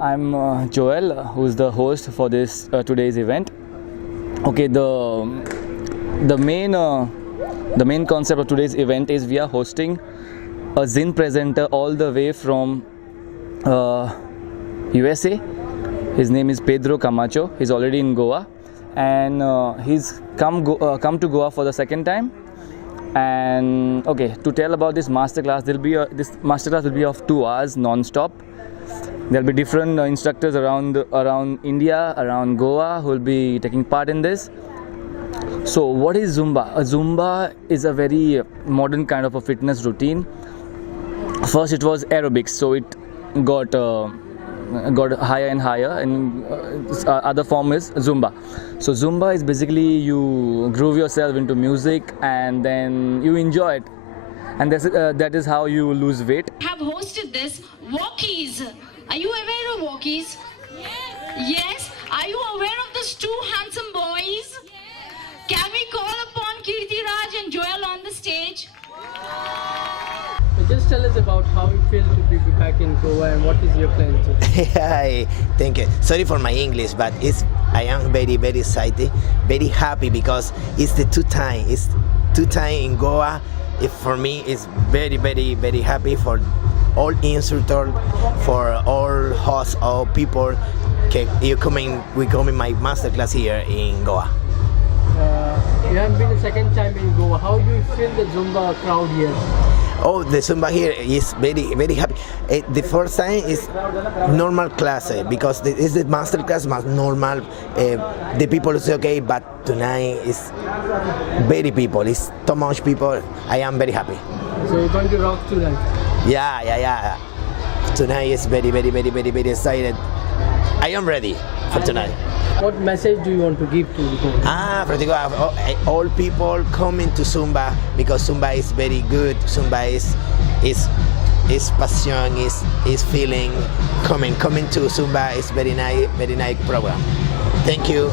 I'm Joel, who's the host for this today's event. Okay, the main concept of today's event is we are hosting a Zin presenter all the way from USA. His name is Pedro Camacho. He's already in Goa, and he's come to Goa for the second time. And okay, to tell about this masterclass, this masterclass will be of 2 hours non-stop. There'll be different instructors around India, around Goa, who will be taking part in this. So what is Zumba? Zumba is a very modern kind of a fitness routine. First it was aerobics, so it got higher and higher, and other form is Zumba. So Zumba is basically you groove yourself into music and then you enjoy it, and that is how you lose weight. Have hosted this walkies. Are you aware of walkies? Yes. Are you aware of those 2 handsome boys? Can we call upon Kirti Raj and Joel on the stage? So just tell us about how you feel to be back in Goa and what is your plan today? Hi, thank you. Sorry for my English, but I am very excited, very happy because it's the 2 time. It's 2 time in Goa. For me, it's very happy for all instructors, for all hosts, all people. We come in my masterclass here in Goa. You have been the second time in Goa. How do you feel the Zumba crowd here? Oh, the Zumba here is very happy. The first time is normal class because it's the master class, normal. The people is okay, but tonight is very people. It's too much people. I am very happy. So you're going to rock tonight? Yeah. Tonight is very excited. I am ready for tonight. What message do you want to give to the all people coming to Zumba because Zumba is very good. Zumba is passion, is feeling. Coming to Zumba is very nice program. Thank you.